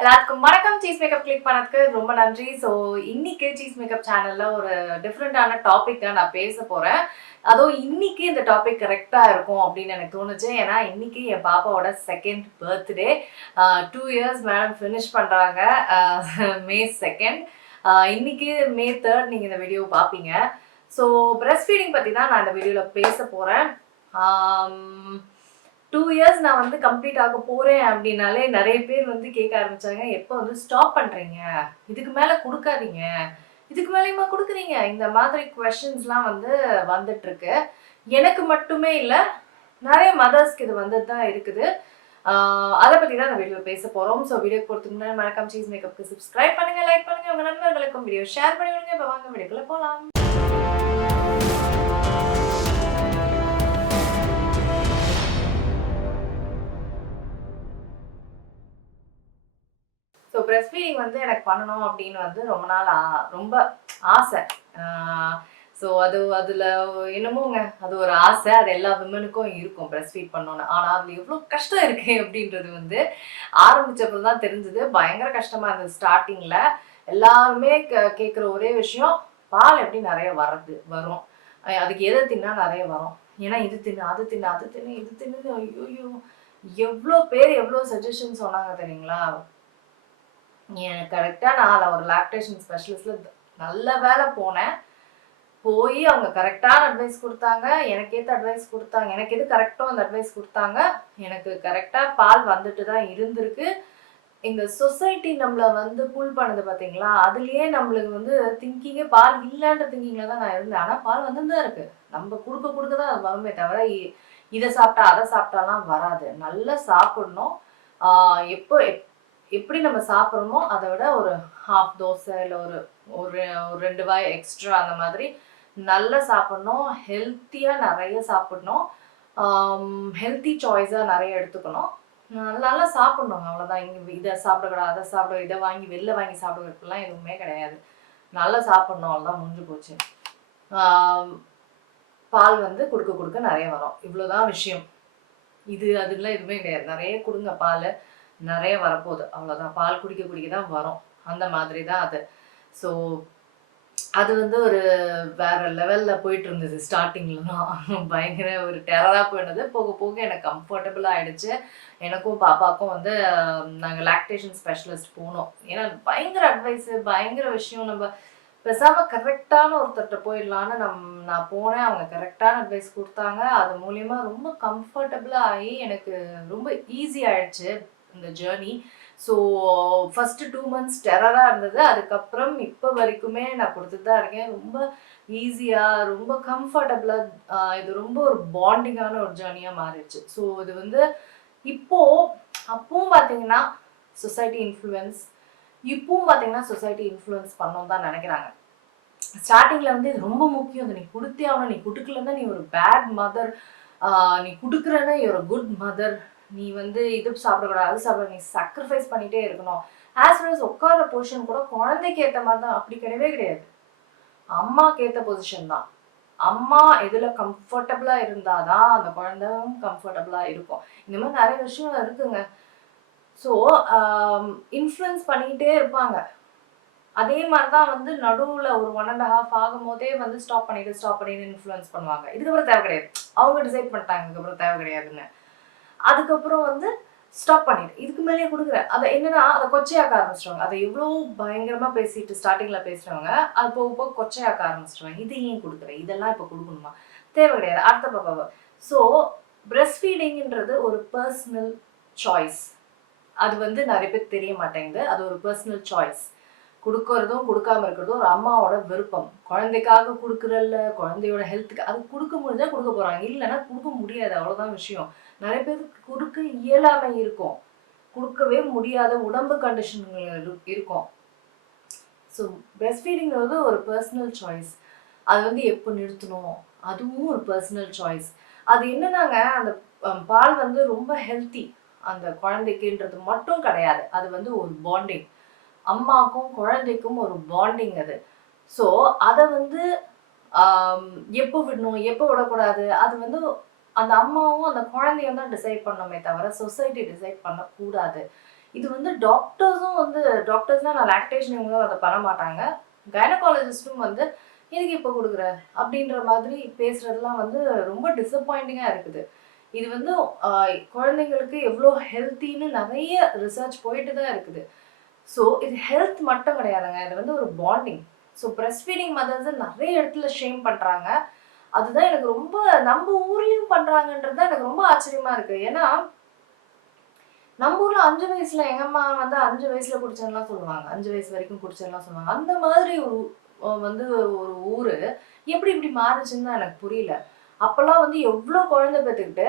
எல்லாத்துக்கும் வணக்கம். Cheese makeup click பண்ணதுக்கு ரொம்ப நன்றி. ஸோ இன்னைக்கு சீஸ் மேக்கப் சேனல்ல ஒரு டிஃப்ரெண்டான டாபிக் தான் நான் பேச போறேன். அதுவும் இன்னைக்கு இந்த டாபிக் கரெக்டா இருக்கும் அப்படின்னு எனக்கு தோணுச்சு. ஏன்னா இன்னைக்கு என் பாப்பாவோட second birthday. 2 years madam finish பண்றாங்க. மே 2nd. இன்னைக்கு மே 3 நீங்க இந்த வீடியோ பார்ப்பீங்க. ஸோ பிரஸ்ட் ஃபீடிங் பத்தி தான் நான் இந்த வீடியோல பேச போறேன். 2 இயர்ஸ் நான் வந்து கம்ப்ளீட் ஆக போறேன் அப்படின்னாலே நிறைய பேர் வந்து கேட்க ஆரம்பிச்சாங்க, எப்போ வந்து ஸ்டாப் பண்றீங்க, இதுக்கு மேல கொடுக்காதீங்க, இதுக்கு மேலேயுமா கொடுக்குறீங்க, இந்த மாதிரி கொஸ்டின்ஸ்லாம் வந்து வந்துட்டு இருக்கு. எனக்கு மட்டுமே இல்லை, நிறைய மதர்ஸ்க்கு இது வந்து தான் இருக்குது. அதை பத்தி தான் இந்த வீடியோ பேச போறோம். ஸோ வீடியோ போறதுக்கு முன்னாடி மறக்காம சீஸ் மேக்கப்க்கு சப்ஸ்கிரைப் பண்ணுங்க, லைக் பண்ணுங்க, உங்க நண்பர்களுக்கும் வீடியோ ஷேர் பண்ணி விடுங்க. இப்போ வாங்க வீடியோக்குள்ள போலாம். ஸோ பிரஸ்ட் ஃபீடிங் வந்து எனக்கு பண்ணணும் அப்படின்னு வந்து ரொம்ப நாள் ரொம்ப ஆசை. ஸோ அதில் என்னமோங்க, அது ஒரு ஆசை, அது எல்லா விமனுக்கும் இருக்கும் பிரஸ்ட் ஃபீட் பண்ணணும்னு. ஆனால் அதில் எவ்வளோ கஷ்டம் இருக்கு அப்படின்றது வந்து ஆரம்பிச்சப்போ தான் தெரிஞ்சது. பயங்கர கஷ்டமாக இருந்தது ஸ்டார்டிங்கில். எல்லாருமே கேட்குற ஒரே விஷயம், பால் எப்படி நிறைய வரும், அதுக்கு எதை தின்னா நிறைய வரும், ஏன்னா இது தின்னு அது தின்னு அது தின்னு இது தின்னு. ஐயோ, எவ்வளோ பேர் எவ்வளோ சஜஷன் சொன்னாங்க தெரியுங்களா. கரெக்டாக நான் ஒரு லாக்டேஷன் ஸ்பெஷலிஸ்டில் நல்ல வேலை போனேன். போய் அவங்க கரெக்டான அட்வைஸ் கொடுத்தாங்க, எனக்கு ஏற்ற அட்வைஸ் கொடுத்தாங்க, எனக்கு எது கரெக்டோ அந்த அட்வைஸ் கொடுத்தாங்க. எனக்கு கரெக்டாக பால் வந்துட்டு தான் இருந்திருக்கு. இந்த சொசைட்டி நம்மளை வந்து புல் பண்ணுது பார்த்தீங்களா, அதுலேயே நம்மளுக்கு வந்து திங்கிங்கே பால் இல்லைன்ற திங்கிங்கில் தான் நான் இருந்தேன். ஆனால் பால் வந்து தான் இருக்குது, நம்ம கொடுக்க தான் அது வருமே தவிர இதை சாப்பிட்டா அதை சாப்பிட்டாலாம் வராது. நல்லா சாப்பிடணும். எப்போ எப்படி நம்ம சாப்பிட்றோமோ அதை விட ஒரு ஹாஃப் தோசை இல்லை ஒரு ஒரு 2 வாய் எக்ஸ்ட்ரா அந்த மாதிரி நல்லா சாப்பிட்ணும். ஹெல்த்தியாக நிறைய சாப்பிட்ணும். ஹெல்த்தி சாய்ஸாக நிறைய எடுத்துக்கணும். நல்லா சாப்பிட்ணும், அவ்வளோதான். இங்கே இதை சாப்பிடக்கூடாது அதை சாப்பிட, இதை வாங்கி வெளில வாங்கி சாப்பிடுறதுலாம் எதுவுமே கிடையாது. நல்லா சாப்பிட்ணும், அவ்வளோதான், முடிஞ்சு போச்சு. பால் வந்து கொடுக்க நிறைய வரும், இவ்வளோதான் விஷயம். இது அதுலாம் எதுவுமே கிடையாது. நிறைய கொடுங்க, பால் நிறைய வரப்போகுது, அவ்வளோதான். பால் குடிக்க தான் வரும், அந்த மாதிரி தான் அது. ஸோ அது வந்து ஒரு வேற லெவலில் போயிட்டு இருந்தது ஸ்டார்டிங்லாம். பயங்கர ஒரு டெரராக போயிடுது. போக போக எனக்கு கம்ஃபர்டபுளாக ஆகிடுச்சு. எனக்கும் பாப்பாவுக்கும் வந்து நாங்கள் லாக்டேஷன் ஸ்பெஷலிஸ்ட் போனோம். ஏன்னா பயங்கர அட்வைஸு, பயங்கர விஷயம். நம்ம பேசாமல் கரெக்டான ஒருத்தர்கிட்ட போயிடலான்னு நான் போனேன். அவங்க கரெக்டான அட்வைஸ் கொடுத்தாங்க. அது மூலிமா ரொம்ப கம்ஃபர்டபுளாக ஆகி எனக்கு ரொம்ப ஈஸி ஆகிடுச்சு இந்த ஜேர்னி. ஸோ ஃபஸ்ட்டு 2 மந்த்ஸ் டெரராக இருந்தது. அதுக்கப்புறம் இப்போ வரைக்குமே நான் கொடுத்துட்டு தான் இருக்கேன். ரொம்ப ஈஸியாக, ரொம்ப கம்ஃபர்டபுளாக, இது ரொம்ப ஒரு பாண்டிங்கான ஒரு ஜேர்னியாக மாறிடுச்சு. ஸோ இது வந்து அப்பவும் பார்த்தீங்கன்னா சொசைட்டி இன்ஃப்ளூயன்ஸ், இப்பவும் பார்த்தீங்கன்னா சொசைட்டி இன்ஃப்ளூயன்ஸ் பண்ணணும் தான் நினைக்கிறாங்க. ஸ்டார்டிங்கில் வந்து இது ரொம்ப முக்கியம், அது நீ கொடுத்தே ஆகணும், நீ கொடுக்கலன்னா நீ ஒரு பேட் மதர், நீ கொடுக்குறன்னா ஒரு குட் மதர், நீ வந்து இது சாப்பிடக்கூடாது அது சாப்பிட, நீ சாக்ரிஃபைஸ் பண்ணிகிட்டே இருக்கணும். ஆஸ் வெல் அஸ் உட்கார பொசிஷன் கூட குழந்தைக்கு ஏற்ற மாதிரி தான். அப்படி கிடையாது. அம்மாவுக்கு ஏற்ற பொசிஷன் தான். அம்மா எதில் கம்ஃபர்டபுளாக இருந்தால் தான் அந்த குழந்தையும் கம்ஃபர்டபுளாக இருக்கும். இந்த மாதிரி நிறைய விஷயம் இருக்குங்க. ஸோ இன்ஃப்ளூயன்ஸ் பண்ணிக்கிட்டே இருப்பாங்க. அதே மாதிரி தான் வந்து நடுவில் ஒரு 1.5 ஆகும்போதே வந்து ஸ்டாப் பண்ணிட்டு இன்ஃப்ளூயன்ஸ் பண்ணுவாங்க. இதுக்கப்புறம் தேவை கிடையாது, அவங்க டிசைட் பண்ணிட்டாங்க இதுக்கப்புறம் தேவை கிடையாதுன்னு. அதுக்கப்புறம் வந்து ஸ்டாப் பண்ணிடு, இதுக்கு மேலேயே கொடுக்குற, அதை என்னன்னா அதை கொச்சையாக்க ஆரம்பிச்சிடுவாங்க. அதை எவ்வளோ பயங்கரமாக பேசிட்டு ஸ்டார்டிங்கில் பேசுகிறவங்க அது போக கொச்சையாக்க ஆரம்பிச்சிடுவாங்க. இது ஏன் கொடுக்குற, இதெல்லாம் இப்போ கொடுக்கணுமா, தேவை கிடையாது, அடுத்த பாப்பாவை. ஸோ பிரஸ்ட் ஃபீடிங்ன்றது ஒரு பர்சனல் சாய்ஸ். அது வந்து நிறைய பேர் தெரிய மாட்டேங்குது. அது ஒரு பர்சனல் சாய்ஸ். கொடுக்கறதும் கொடுக்காம இருக்கிறதும் ஒரு அம்மாவோட விருப்பம். குழந்தைக்காக கொடுக்குறல்ல, குழந்தையோட ஹெல்த்துக்கு அது கொடுக்க முடிஞ்சா கொடுக்க போகிறாங்க, இல்லைன்னா கொடுக்க முடியாது, அவ்வளோதான் விஷயம். நிறைய பேருக்கு கொடுக்க இயலாமை இருக்கும், கொடுக்கவே முடியாத உடம்பு கண்டிஷன்கள் இருக்கும். ஸோ பிரஸ்ட் ஃபீடிங்கிறது ஒரு பர்சனல் சாய்ஸ். அது வந்து எப்போ நிறுத்தணும், அதுவும் ஒரு பர்சனல் சாய்ஸ். அது என்னன்னாங்க, அந்த பால் வந்து ரொம்ப ஹெல்த்தி அந்த குழந்தைக்குன்றது மட்டும் கிடையாது. அது வந்து ஒரு பாண்டிங், அம்மாக்கும் குழந்தைக்கும் ஒரு பாண்டிங் அது. ஸோ அதை வந்து எப்போ விடணும் எப்போ விடக்கூடாது, அது வந்து அந்த அம்மாவும் அந்த குழந்தையும் தான் டிசைட் பண்ணணுமே தவிர சொசைட்டி டிசைட் பண்ணக்கூடாது. இது வந்து டாக்டர்ஸும் வந்து டாக்டர்ஸ்னா நான் லாக்டேஷன் இவங்க அதை பண்ண மாட்டாங்க. கைனகாலஜிஸ்ட்டும் வந்து எதுக்கு இப்போ கொடுக்குற அப்படின்ற மாதிரி பேசுறதுலாம் வந்து ரொம்ப டிசப்பாயிண்டிங்காக இருக்குது. இது வந்து குழந்தைங்களுக்கு எவ்வளோ ஹெல்த்தின்னு நிறைய ரிசர்ச் போயிட்டு தான் இருக்குது. ஸோ இது ஹெல்த் மட்டும் கிடையாதுங்க, இது வந்து ஒரு பாண்டிங். ஸோ பிரஸ்ட் ஃபீடிங் மதர்ஸை நிறைய இடத்துல ஷேம் பண்ணுறாங்க. அதுதான் எனக்கு ரொம்ப, நம்ம ஊர்லேயும் பண்ணுறாங்கன்றது தான் எனக்கு ரொம்ப ஆச்சரியமா இருக்குது. ஏன்னா நம்ம ஊர்ல 5 வயசுல எங்க அம்மா வந்து 5 வயசுல குடிச்சேன்லாம் சொல்லுவாங்க. 5 வயசு வரைக்கும் குடிச்சேன்லாம் சொல்லுவாங்க. அந்த மாதிரி ஒரு வந்து ஒரு ஊரு எப்படி இப்படி மாறுச்சுன்னு தான் எனக்கு புரியல. அப்பலாம் வந்து எவ்ளோ குழந்தை பெத்துக்கிட்டு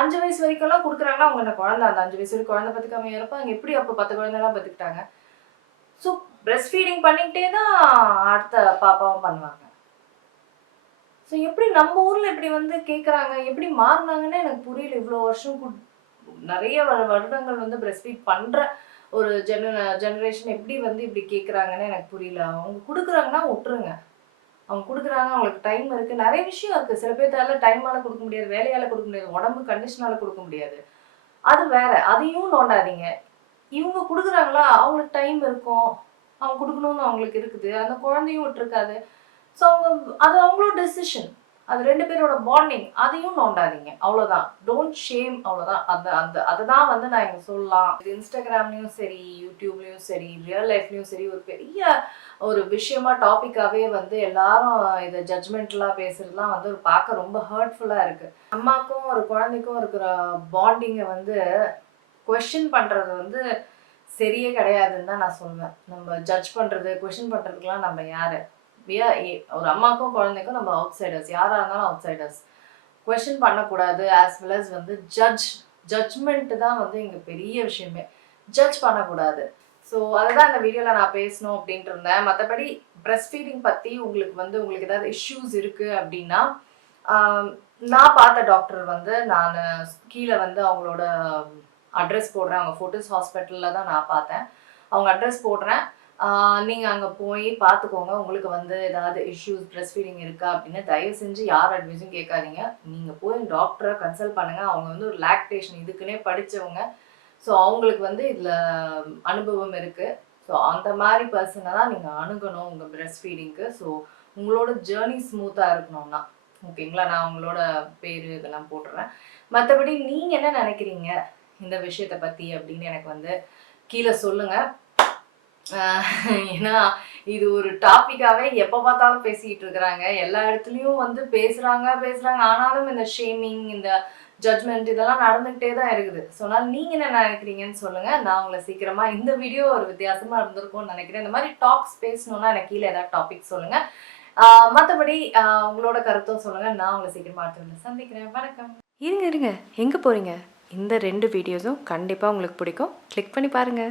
5 வயசு வரைக்கும்லாம் குடுக்குறாங்கன்னா, அவங்க என்ன குழந்தை அந்த 5 வயசு வரைக்கும் குழந்தை பெத்துக்காம இருப்பாங்க. எப்படி அப்ப 10 குழந்தைலாம் பெத்துக்கிட்டாங்க? ஸோ பிரஸ்ட் ஃபீடிங் பண்ணிக்கிட்டே தான் அடுத்த பாப்பாவும் பண்ணுவாங்க. ஸோ எப்படி நம்ம ஊர்ல இப்படி வந்து கேட்குறாங்க, எப்படி மாறுனாங்கன்னு எனக்கு புரியல. இவ்வளோ வருஷம் நிறைய வருடங்கள் வந்து பிரஸ்ட் ஃபீட் பண்ற ஒரு ஜெனரேஷன் எப்படி வந்து இப்படி கேட்குறாங்கன்னு எனக்கு புரியல. அவங்க குடுக்குறாங்கன்னா விட்டுருங்க. அவங்க குடுக்குறாங்க, அவங்களுக்கு டைம் இருக்கு. நிறைய விஷயம் இருக்கு. சில பேர்த்தால டைமால குடுக்க முடியாது, வேலையால குடுக்க முடியாது, உடம்பு கண்டிஷனால குடுக்க முடியாது. அது வேற. அதையும் நோண்டாதீங்க. இவங்க குடுக்குறாங்களா, அவங்களுக்கு டைம் இருக்கும். அவங்க குடுக்கணும்னு அவங்களுக்கு இருக்குது. அந்த குழந்தையும் விட்டுருக்காது. ஸோ அவங்க அது அவங்களோட டெசிஷன். அது 2 பேரோட பாண்டிங். அதையும் நோண்டாதீங்க. அவ்வளோதான். டோன்ட் ஷேம் அவ்வளோதான். அந்த அந்த அததான் வந்து நான் இங்க சொல்லலாம். இது இன்ஸ்டாகிராம்லயும் சரி, யூடியூப்லயும் சரி, ரியல் லைஃப்லயும் சரி ஒரு பெரிய ஒரு விஷயமா டாபிக்காவே வந்து எல்லாரும் இத ஜட்ஜ்மெண்டலா பேசுறதுலாம் வந்து பார்க்க ரொம்ப ஹர்ட்ஃபுல்லா இருக்கு. அம்மாக்கும் ஒரு குழந்தைக்கும் இருக்கிற பாண்டிங்க வந்து கொஸ்டின் பண்றது வந்து சரியே கிடையாதுன்னு தான் நான் சொல்வேன். நம்ம ஜட்ஜ் பண்றது, கொஸ்டின் பண்றதுக்குலாம் நம்ம யாரு? ஒரு அம்மாக்கும் குழந்தைக்கும் நம்ம அவுட் சைடர்ஸ், யாரா இருந்தாலும் அவுட் சைடர்ஸ். கொஸ்டின் பண்ணக்கூடாது. ஆஸ் வெல் அஸ் வந்து ஜட்ஜ்மெண்ட் தான் வந்து இங்க பெரிய விஷயமே. ஜட்ஜ் பண்ணக்கூடாது. ஸோ அதுதான் இந்த வீடியோல நான் பேசணும் அப்படின்ட்டு இருந்தேன். மற்றபடி பிரஸ்ட் ஃபீடிங் பத்தி உங்களுக்கு ஏதாவது இஷ்யூஸ் இருக்கு அப்படின்னா, நான் பார்த்த டாக்டர் வந்து நான் கீழே வந்து அவங்களோட அட்ரஸ் போடுறேன். அவங்க ஃபோர்டிஸ் ஹாஸ்பிட்டல்ல தான் நான் பார்த்தேன். அவங்க அட்ரஸ் போடுறேன். நீங்க அங்க போய் பார்த்துக்கோங்க. உங்களுக்கு வந்து ஏதாவது இஷ்யூஸ் பிரஸ்ட் ஃபீடிங் இருக்கா அப்படின்னு தயவு செஞ்சு யார் அட்வைஸும் கேட்காதீங்க. நீங்க போய் டாக்டரை கன்சல்ட் பண்ணுங்க. அவங்க வந்து ஒரு லாக்டேஷன் இதுக்குன்னே படிச்சவங்க. ஸோ அவங்களுக்கு வந்து இதுல அனுபவம் இருக்கு. ஸோ அந்த மாதிரி பர்சனை தான் நீங்க அணுகணும் உங்க பிரஸ்ட் ஃபீடிங்க்கு. ஸோ உங்களோட ஜேர்னி ஸ்மூத்தா இருக்கணும்னா ஓகேங்களா? நான் உங்களோட பேரு இதெல்லாம் போட்டுறேன். மற்றபடி நீங்க என்ன நினைக்கிறீங்க இந்த விஷயத்தை பத்தி அப்படின்னு எனக்கு வந்து கீழே சொல்லுங்க. ஏன்னா இது ஒரு டாபிக்காவே எப்ப பார்த்தாலும் பேசிட்டு இருக்கிறாங்க. எல்லா இடத்துலயும் வந்து பேசுறாங்க. ஆனாலும் இந்த ஷேமிங், இந்த ஜட்ஜ்மெண்ட் இதெல்லாம் நடந்துகிட்டே தான் இருக்குது. ஸோ அதனால நீங்க என்ன நினைக்கிறீங்கன்னு சொல்லுங்க. நான் உங்களை சீக்கிரமா இந்த வீடியோ ஒரு வித்தியாசமா இருந்திருக்கும்னு நினைக்கிறேன். இந்த மாதிரி டாக்ஸ் பேசணும்னா எனக்கு கீழே ஏதாவது டாபிக் சொல்லுங்க. மற்றபடி உங்களோட கருத்தும் சொல்லுங்க. நான் உங்களை சீக்கிரமா அடுத்த சந்திக்கிறேன். வணக்கம். இருங்க எங்க போறீங்க? இந்த 2 வீடியோஸும் கண்டிப்பா உங்களுக்கு பிடிக்கும். கிளிக் பண்ணி பாருங்க.